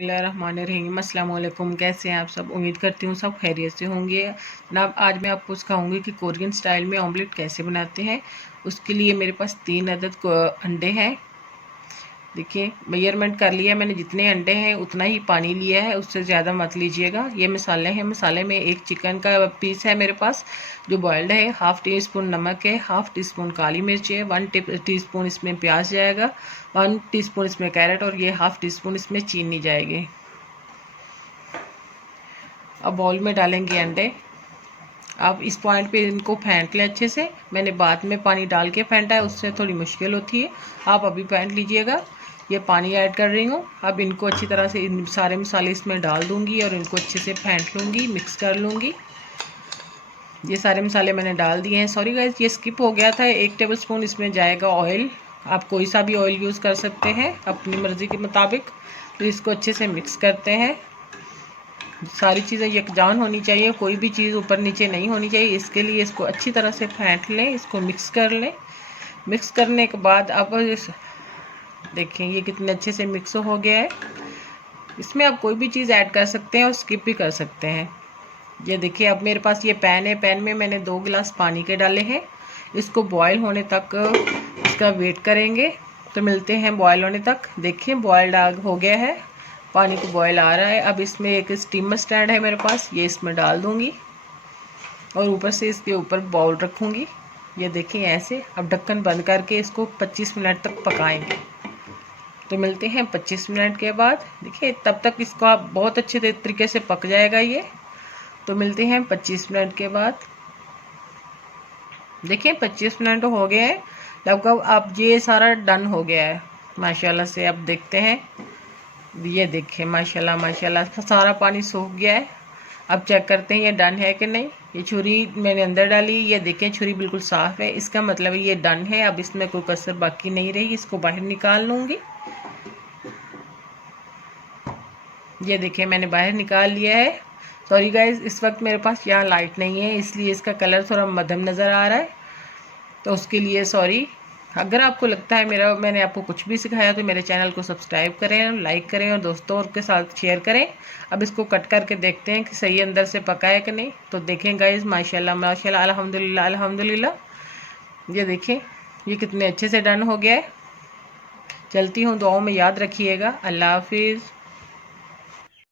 बिस्मिल्लाहिर्रहमानिर्रहीम। अस्सलाम वालेकुम। कैसे हैं आप सब? उम्मीद करती हूँ सब खैरियत से होंगे ना। आज मैं आपको सिखाऊंगी कि कोरियन स्टाइल में ऑमलेट कैसे बनाते हैं। उसके लिए मेरे पास 3 अदद अंडे हैं। देखिए, मेजरमेंट कर लिया मैंने, जितने अंडे हैं उतना ही पानी लिया है, उससे ज़्यादा मत लीजिएगा। ये मसाले हैं, मसाले में एक चिकन का पीस है मेरे पास जो बॉयल्ड है, हाफ़ टी स्पून नमक है, हाफ़ टी स्पून काली मिर्च है, 1 टी स्पून इसमें प्याज जाएगा, 1 टीस्पून इसमें कैरेट और ये हाफ़ टी स्पून इसमें चीनी जाएगी। अब बाउल में डालेंगे अंडे। अब इस पॉइंट पे इनको फेंट लें अच्छे से। मैंने बाद में पानी डाल के फेंटा है, उससे थोड़ी मुश्किल होती है, आप अभी फेंट लीजिएगा। ये पानी ऐड कर रही हूँ। अब इनको अच्छी तरह से इन सारे मसाले इसमें डाल दूँगी और इनको अच्छे से फेंट लूँगी, मिक्स कर लूँगी। ये सारे मसाले मैंने डाल दिए हैं। सॉरी गाइस, ये स्किप हो गया था। 1 टेबलस्पून इसमें जाएगा ऑयल। आप कोई सा भी ऑयल यूज़ कर सकते हैं अपनी मर्ज़ी के मुताबिक। तो इसको अच्छे से मिक्स करते हैं। सारी चीज़ें यकजान होनी चाहिए, कोई भी चीज़ ऊपर नीचे नहीं होनी चाहिए। इसके लिए इसको अच्छी तरह से फेंट लें, इसको मिक्स कर लें। मिक्स करने के बाद अब देखें ये कितने अच्छे से मिक्स हो गया है। इसमें आप कोई भी चीज़ ऐड कर सकते हैं और स्किप भी कर सकते हैं। ये देखिए, अब मेरे पास ये पैन है, पैन में मैंने 2 गिलास पानी के डाले हैं। इसको बॉयल होने तक इसका वेट करेंगे। तो मिलते हैं बॉयल होने तक। देखिए बॉयल हो गया है, पानी को बॉयल आ रहा है। अब इसमें एक स्टीमर स्टैंड है मेरे पास, ये इसमें डाल दूँगी और ऊपर से इसके ऊपर बाउल रखूँगी। ये देखिए ऐसे। अब ढक्कन बंद करके इसको 25 मिनट तक पकाएंगे। तो मिलते हैं 25 मिनट के बाद। देखिए तब तक इसको आप बहुत अच्छे तरीके से पक जाएगा ये। तो मिलते हैं 25 मिनट के बाद। देखिए 25 मिनट हो गए हैं लगभग। अब ये सारा डन हो गया है माशाल्लाह से। अब देखते हैं, ये देखिए माशाल्लाह माशाल्लाह सारा पानी सूख गया है। अब चेक करते हैं ये डन है कि नहीं। ये छुरी मैंने अंदर डाली, ये देखें छुरी बिल्कुल साफ़ है, इसका मतलब ये डन है। अब इसमें कोई कसर बाकी नहीं रही। इसको बाहर निकाल लूँगी। ये देखिए मैंने बाहर निकाल लिया है। सॉरी गाइस, इस वक्त मेरे पास यहाँ लाइट नहीं है, इसलिए इसका कलर थोड़ा मध्यम नज़र आ रहा है, तो उसके लिए सॉरी। अगर आपको लगता है मैंने आपको कुछ भी सिखाया तो मेरे चैनल को सब्सक्राइब करें, लाइक करें और दोस्तों और के साथ शेयर करें। अब इसको कट करके देखते हैं कि सही अंदर से पका है कि नहीं। तो देखें गाइस, माशाल्लाह माशाल्लाह, अल्हम्दुलिल्लाह अल्हम्दुलिल्लाह। ये देखें ये कितने अच्छे से डन हो गया है। चलती हूँ, दुआओं में याद रखिएगा। अल्लाह हाफिज़।